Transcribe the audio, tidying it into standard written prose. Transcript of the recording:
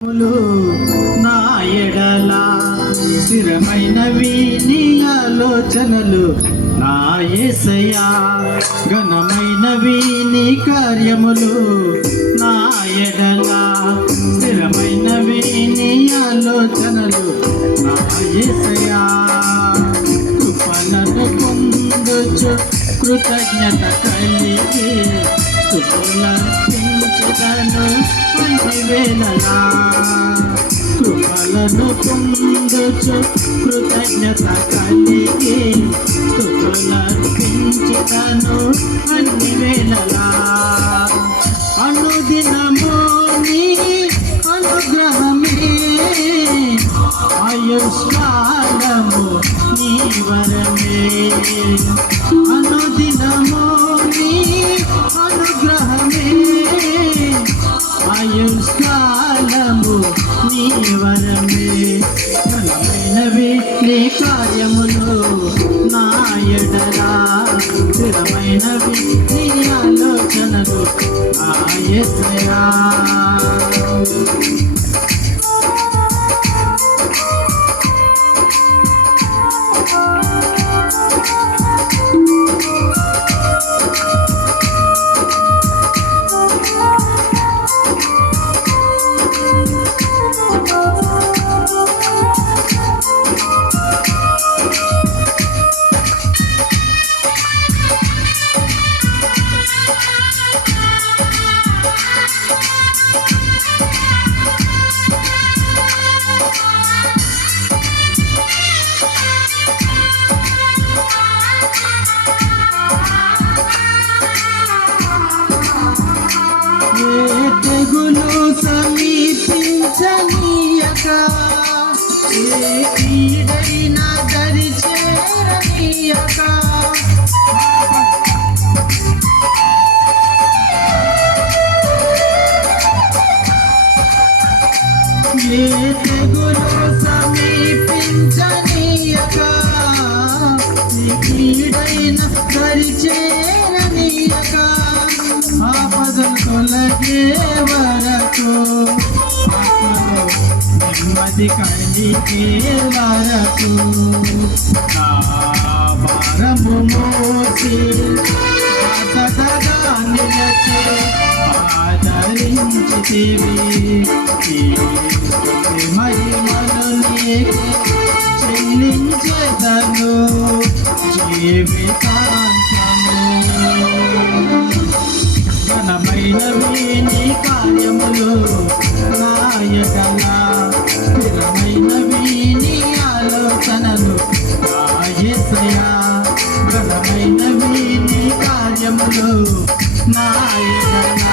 నా ఎడల స్థిరమైనవి నీ ఆలోచనలు నా యేసయ్యా. ఘనమైనవి నీ కార్యములు నా ఎడల స్థిరమైనవి నీ ఆలోచనలు నా యేసయ్యా. కృపలను పొందొచ్చు కృతజ్ఞత కలిగి స్తుతులర్పించుటను అన్ని వేళలా. కృపలను పొందొచ్చు కృతజ్ఞత కలిగి స్తుతులర్పించుటను అన్ని వేళలా. అనుదినము నీ అనుగ్రహమే ఆయుష్కాలము నీ వరమే. అనుదినము నీ అనుగ్రహమే ఆయుష్కాలము నీ వరమే. ఘనమైనవి నీ కార్యములు నా ఎడల స్థిరమైనవి నీ ఆలోచనలు నా యేసయ్యా. తెగులు సమీపించనీయక ఏ కీడైనా దరి చేరనీయక. ఏ తెగులు సమీపించనీయక ఏ కీడైనా దరి చేరనీయక. ఆపదలు తొలగే వరకు ఆత్మలో నెమ్మది కలిగే వరకు నా భారము మోసి బాసటగా నిలచి ఆదరించితివి. మహిమను నీకు చెల్లించెదను జీవితాంతము. ఘనమైనవి నీ కార్యములు నా ఎడల స్థిరమైనవి నీ ఆలోచనలు నా యేసయ్యా. ఘనమైనవి నీ కార్యములు నా ఎడల